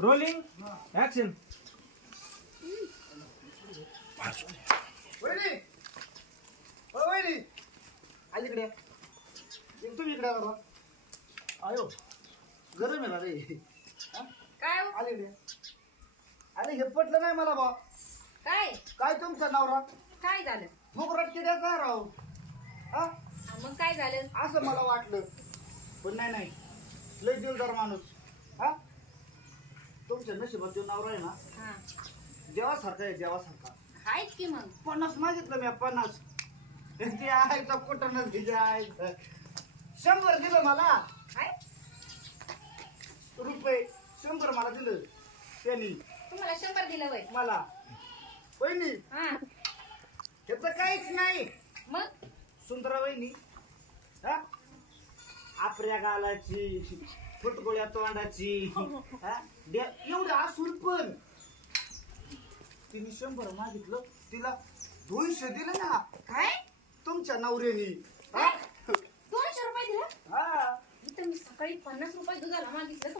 Rolling action वहिनी. ओ वहिनी. अलीकडे या. एक तुम्ही इकडे या बरं. आयो. गरम आहे ना रे. हा? काय हो? अलीकडे या. अरे हे पटलं नाही मला बा. काय? काय तुमचा नवरा? काय झालं? फुकरात किड्याचा राव? हा? हा, मग काय झालं? असं मला वाटलं. पण नाही नाही. लय दिलदार माणूस. हा? तुमच्या नशिबात जो नवरा आहे ना हा. देवासारखा आहे देवासारखा. आहेच की मग? पन्नास मागितलं मी पन्नास. ते आहे तर कुठं दिले आहे? शंभर दिलं मला. काय रुपये शंभर मला दिलं त्यांनी. तुम्हाला शंभर दिलं वय मला. वहिनी हा. ह्याचं काहीच नाही. मग? सुंदरा वहिनी हा आपल्या गालाची फुटगोळ्या तोंडाची हा? दे- एवढं असून पण तिने शंभर मागितलं तिला दोनशे दिलं ना. काय? तुमच्या नवऱ्यानी? दोनशे रुपये दिलं? हा. इथं मी सकाळी पन्नास रुपये दुधाला मागितलं.